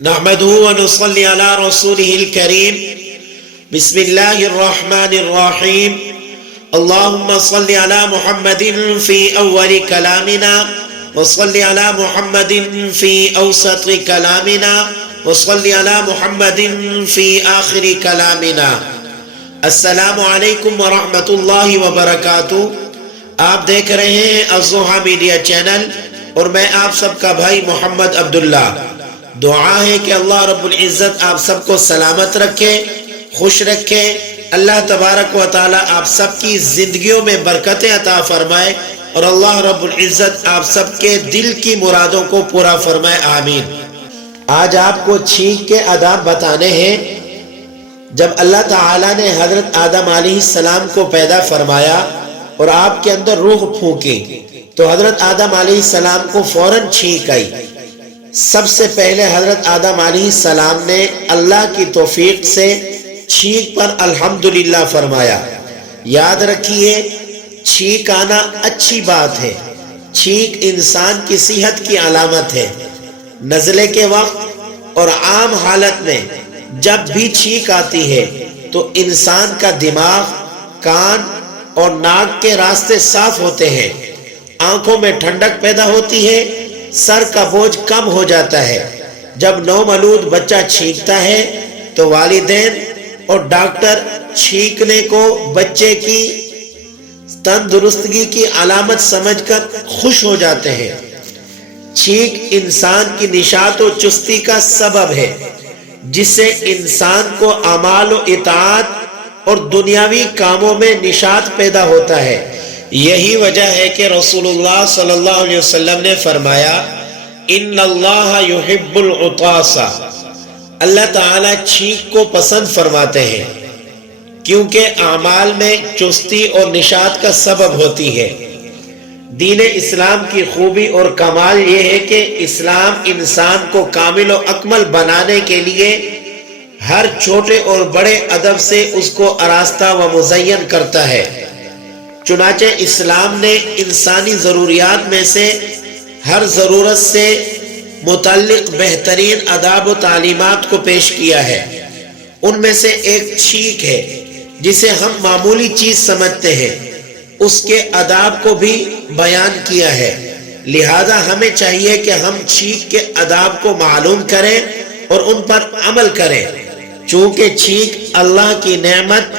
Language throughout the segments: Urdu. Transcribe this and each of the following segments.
نحمده ونصلي على رسوله الكريم بسم الله الرحمن الرحيم اللهم صل على محمد في أول كلامنا وصل على محمد في أوسط كلامنا وصل على محمد في آخر كلامنا السلام علیکم ورحمۃ اللہ وبرکاتہ۔ آپ دیکھ رہے ہیں الضحیٰ میڈیا چینل اور میں آپ سب کا بھائی محمد عبداللہ۔ دعا ہے کہ اللہ رب العزت آپ سب کو سلامت رکھے، خوش رکھے۔ اللہ تبارک و تعالی آپ سب کی زندگیوں میں برکتیں عطا فرمائے اور اللہ رب العزت آپ سب کے دل کی مرادوں کو پورا فرمائے، آمین۔ آج آپ کو چھینک کے آداب بتانے ہیں۔ جب اللہ تعالیٰ نے حضرت آدم علیہ السلام کو پیدا فرمایا اور آپ کے اندر روح پھونکی تو حضرت آدم علیہ السلام کو فوراً چھینک آئی۔ سب سے پہلے حضرت آدم علیہ السلام نے اللہ کی توفیق سے چھینک پر الحمدللہ فرمایا۔ یاد رکھیے، چھینک آنا اچھی بات ہے۔ چھینک انسان کی صحت کی علامت ہے۔ نزلے کے وقت اور عام حالت میں جب بھی چھینک آتی ہے تو انسان کا دماغ، کان اور ناک کے راستے صاف ہوتے ہیں، آنکھوں میں ٹھنڈک پیدا ہوتی ہے، سر کا بوجھ کم ہو جاتا ہے۔ جب نومولود بچہ چھینکتا ہے تو والدین اور ڈاکٹر چھینکنے کو بچے کی تندرستگی کی علامت سمجھ کر خوش ہو جاتے ہیں۔ چھینک انسان کی نشاط و چستی کا سبب ہے، جس سے انسان کو اعمال و اطاعت اور دنیاوی کاموں میں نشاط پیدا ہوتا ہے۔ یہی وجہ ہے کہ رسول اللہ صلی اللہ علیہ وسلم نے فرمایا، ان اللہ یحب العطاس، اللہ تعالیٰ چھینک کو پسند فرماتے ہیں کیونکہ اعمال میں چستی اور نشاط کا سبب ہوتی ہے۔ دین اسلام کی خوبی اور کمال یہ ہے کہ اسلام انسان کو کامل و اکمل بنانے کے لیے ہر چھوٹے اور بڑے ادب سے اس کو آراستہ و مزین کرتا ہے۔ چنانچہ اسلام نے انسانی ضروریات میں سے ہر ضرورت سے متعلق بہترین آداب و تعلیمات کو پیش کیا ہے۔ ان میں سے ایک چھینک ہے، جسے ہم معمولی چیز سمجھتے ہیں، اس کے آداب کو بھی بیان کیا ہے۔ لہذا ہمیں چاہیے کہ ہم چھینک کے آداب کو معلوم کریں اور ان پر عمل کریں، چونکہ چھینک اللہ کی نعمت،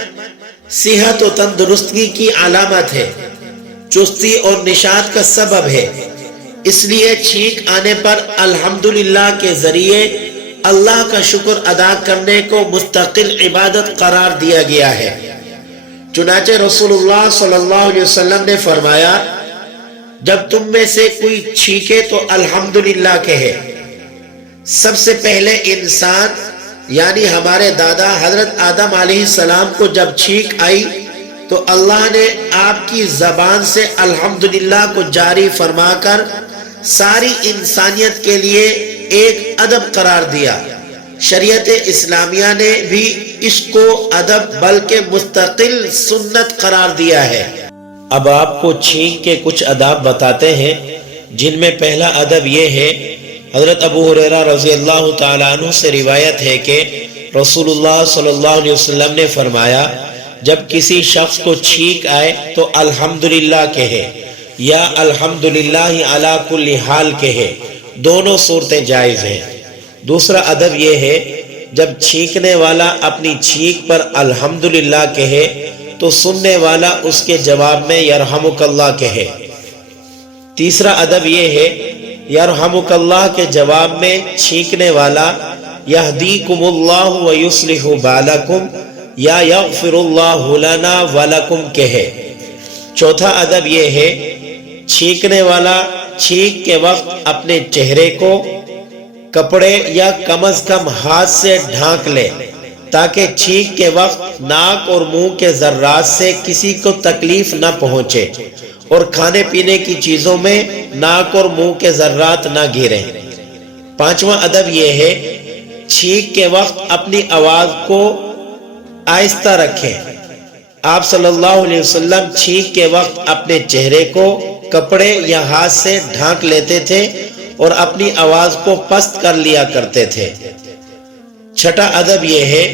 صحت و تندرستگی کی علامت ہے، چستی اور نشاط کا سبب ہے۔ اس لیے چھینک آنے پر الحمدللہ کے ذریعے اللہ کا شکر ادا کرنے کو مستقل عبادت قرار دیا گیا ہے۔ چنانچہ رسول اللہ صلی اللہ علیہ وسلم نے فرمایا، جب تم میں سے کوئی چھینکے تو الحمدللہ کہے۔ سب سے پہلے انسان یعنی ہمارے دادا حضرت آدم علیہ السلام کو جب چھینک آئی تو اللہ نے آپ کی زبان سے الحمدللہ کو جاری فرما کر ساری انسانیت کے لیے ایک ادب قرار دیا۔ شریعت اسلامیہ نے بھی اس کو ادب بلکہ مستقل سنت قرار دیا ہے۔ اب آپ کو چھینک کے کچھ آداب بتاتے ہیں، جن میں پہلا ادب یہ ہے، حضرت ابو ہریرہ رضی اللہ تعالیٰ عنہ سے روایت ہے کہ رسول اللہ صلی اللہ علیہ وسلم نے فرمایا، جب کسی شخص کو چھینک آئے تو الحمدللہ کہے یا الحمدللہ علی کل حال کہے، دونوں صورتیں جائز ہیں۔ دوسرا ادب یہ ہے، جب چھینکنے والا اپنی چھینک پر الحمدللہ کہے تو سننے والا اس کے جواب میں یرحمک اللہ کہے۔ تیسرا ادب یہ ہے، یرحمک اللہ کے جواب میں چھینکنے والا یہدیکم اللہ ویصلح بالکم یا یغفر اللہ لنا ولکم کہے۔ چوتھا ادب یہ ہے، چھینکنے والا چھینک کے وقت اپنے چہرے کو کپڑے یا کم از کم ہاتھ سے ڈھانک لے تاکہ چھینک کے وقت ناک اور منہ کے ذرات سے کسی کو تکلیف نہ پہنچے اور کھانے پینے کی چیزوں میں ناک اور منہ کے ذرات نہ گریں۔ پانچواں ادب یہ ہے، چھینک کے وقت اپنی آواز کو آہستہ رکھیں۔ آپ صلی اللہ علیہ وسلم چھینک کے وقت اپنے چہرے کو کپڑے یا ہاتھ سے ڈھانک لیتے تھے اور اپنی آواز کو پست کر لیا کرتے تھے۔ چھٹا ادب یہ ہے،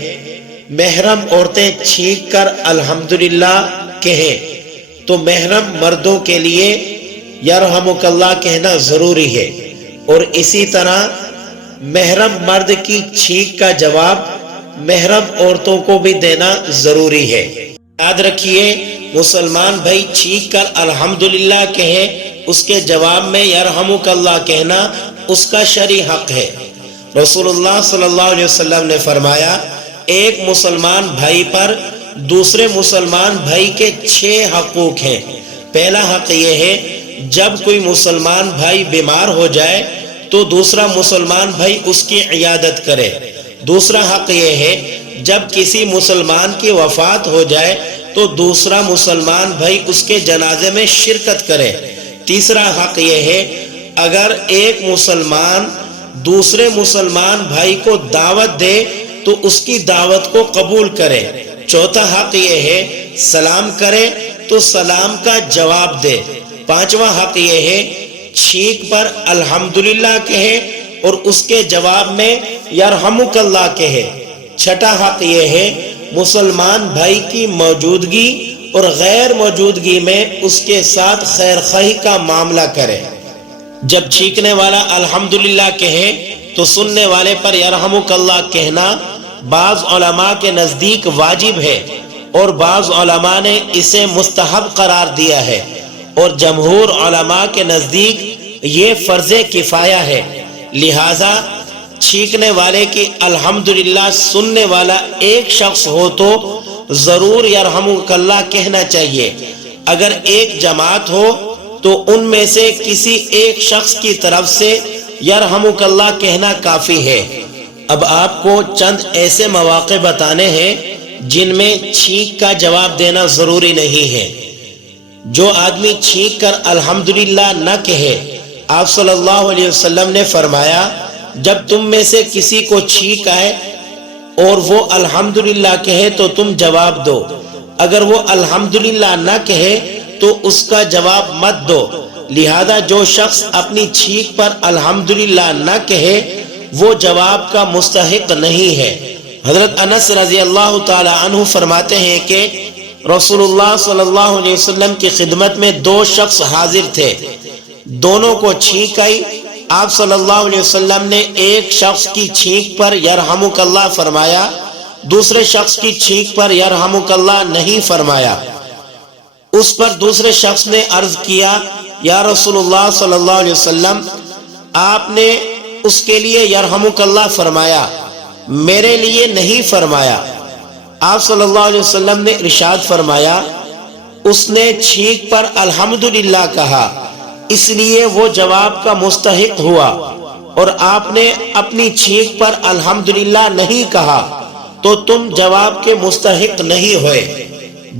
محرم عورتیں چھینک کر الحمدللہ کہیں تو محرم مردوں کے لیے یرحمک اللہ کہنا ضروری ہے، اور اسی طرح محرم مرد کی چھینک کا جواب محرم عورتوں کو بھی دینا ضروری ہے۔ یاد رکھیے، مسلمان بھائی چھینک کر الحمدللہ کہیں، اس کے جواب میں یرحمک اللہ کہنا اس کا شرعی حق ہے۔ رسول اللہ صلی اللہ علیہ وسلم نے فرمایا، ایک مسلمان بھائی پر دوسرے مسلمان بھائی کے 6 حقوق ہیں۔ پہلا حق یہ ہے، جب کوئی مسلمان بھائی بیمار ہو جائے تو دوسرا مسلمان بھائی اس کی عیادت کرے۔ دوسرا حق یہ ہے، جب کسی مسلمان کی وفات ہو جائے تو دوسرا مسلمان بھائی اس کے جنازے میں شرکت کرے۔ تیسرا حق یہ ہے، اگر ایک مسلمان دوسرے مسلمان بھائی کو دعوت دے تو اس کی دعوت کو قبول کرے۔ چوتھا حق یہ ہے، سلام کرے تو سلام کا جواب دے۔ پانچواں حق یہ ہے، چھینک پر الحمدللہ کہے اور اس کے جواب میں یرحمک اللہ کہے۔ چھٹا حق یہ ہے، مسلمان بھائی کی موجودگی اور غیر موجودگی میں اس کے ساتھ خیر خواہی کا معاملہ کرے۔ جب چھینکنے والا الحمدللہ کہے تو سننے والے پر یرحمک اللہ کہنا بعض علماء کے نزدیک واجب ہے، اور بعض علماء نے اسے مستحب قرار دیا ہے، اور جمہور علماء کے نزدیک یہ فرض کفایہ ہے۔ لہذا چھینکنے والے کی الحمدللہ سننے والا ایک شخص ہو تو ضرور یرحمک اللہ کہنا چاہیے۔ اگر ایک جماعت ہو تو ان میں سے کسی ایک شخص کی طرف سے یرحمک اللہ کہنا کافی ہے۔ اب آپ کو چند ایسے مواقع بتانے ہیں جن میں چھینک کا جواب دینا ضروری نہیں ہے۔ جو آدمی چھینک کر الحمدللہ نہ کہے، آپ صلی اللہ علیہ وسلم نے فرمایا، جب تم میں سے کسی کو چھینک آئے اور وہ الحمدللہ کہے تو تم جواب دو، اگر وہ الحمدللہ نہ کہے تو اس کا جواب مت دو۔ لہذا جو شخص اپنی چھینک پر الحمدللہ نہ کہے وہ جواب کا مستحق نہیں ہے۔ حضرت انس رضی اللہ تعالی عنہ فرماتے ہیں کہ رسول اللہ صلی اللہ علیہ وسلم کی خدمت میں 2 شخص حاضر تھے، دونوں کو چھینک آئی۔ آپ صلی اللہ علیہ وسلم نے ایک شخص کی چھینک پر یرحمک اللہ فرمایا، دوسرے شخص کی چھینک پر یرحمک اللہ نہیں فرمایا۔ اس پر دوسرے شخص نے عرض کیا، یا رسول اللہ صلی اللہ علیہ وسلم، آپ نے اس کے لیے یرحمک اللہ فرمایا، میرے لیے نہیں فرمایا۔ آپ صلی اللہ علیہ وسلم نے ارشاد فرمایا، اس نے چھینک پر الحمدللہ کہا، اس لیے وہ جواب کا مستحق ہوا، اور آپ نے اپنی چھینک پر الحمدللہ نہیں کہا تو تم جواب کے مستحق نہیں ہوئے۔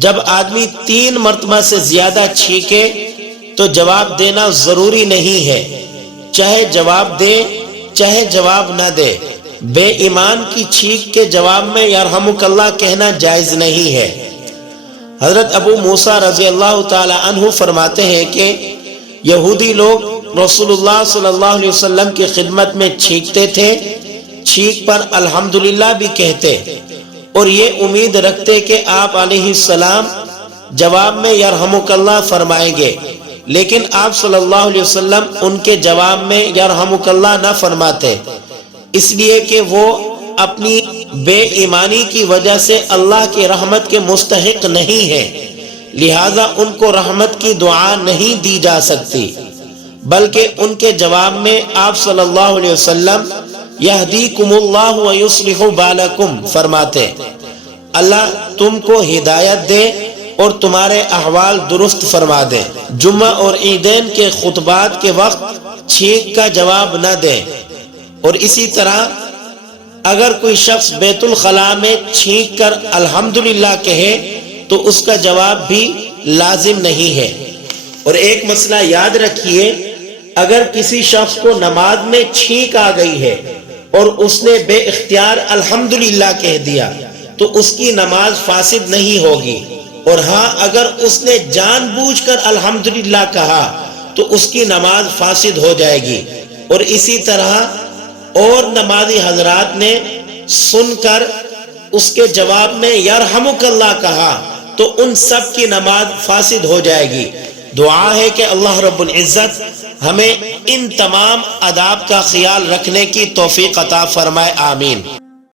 جب آدمی 3 مرتبہ سے زیادہ چھینکے تو جواب دینا ضروری نہیں ہے، چاہے جواب دے چاہے جواب نہ دے۔ بے ایمان کی چھینک کے جواب میں یرحمک اللہ کہنا جائز نہیں ہے۔ حضرت ابو موسیٰ رضی اللہ تعالی عنہ فرماتے ہیں کہ یہودی لوگ رسول اللہ صلی اللہ علیہ وسلم کی خدمت میں چھینکتے تھے، چھینک پر الحمدللہ بھی کہتے، اور یہ امید رکھتے کہ آپ علیہ السلام جواب میں یرحمک اللہ فرمائیں گے، لیکن آپ صلی اللہ علیہ وسلم ان کے جواب میں یرحمک اللہ نہ فرماتے، اس لیے کہ وہ اپنی بے ایمانی کی وجہ سے اللہ کی رحمت کے مستحق نہیں ہیں، لہذا ان کو رحمت کی دعا نہیں دی جا سکتی، بلکہ ان کے جواب میں آپ صلی اللہ علیہ وسلم یہدیکم اللہ ویصلح بالکم فرماتے، اللہ تم کو ہدایت دے اور تمہارے احوال درست فرما دے۔ جمعہ اور عیدین کے خطبات کے وقت چھینک کا جواب نہ دیں، اور اسی طرح اگر کوئی شخص بیت الخلاء میں چھینک کر الحمدللہ کہے تو اس کا جواب بھی لازم نہیں ہے۔ اور ایک مسئلہ یاد رکھیے، اگر کسی شخص کو نماز میں چھینک آ گئی ہے اور اس نے بے اختیار الحمدللہ کہہ دیا تو اس کی نماز فاسد نہیں ہوگی، اور ہاں اگر اس نے جان بوجھ کر الحمدللہ کہا تو اس کی نماز فاسد ہو جائے گی۔ اور اسی طرح اور نمازی حضرات نے سن کر اس کے جواب میں یرحمک اللہ کہا تو ان سب کی نماز فاسد ہو جائے گی۔ دعا ہے کہ اللہ رب العزت ہمیں ان تمام آداب کا خیال رکھنے کی توفیق عطا فرمائے، آمین۔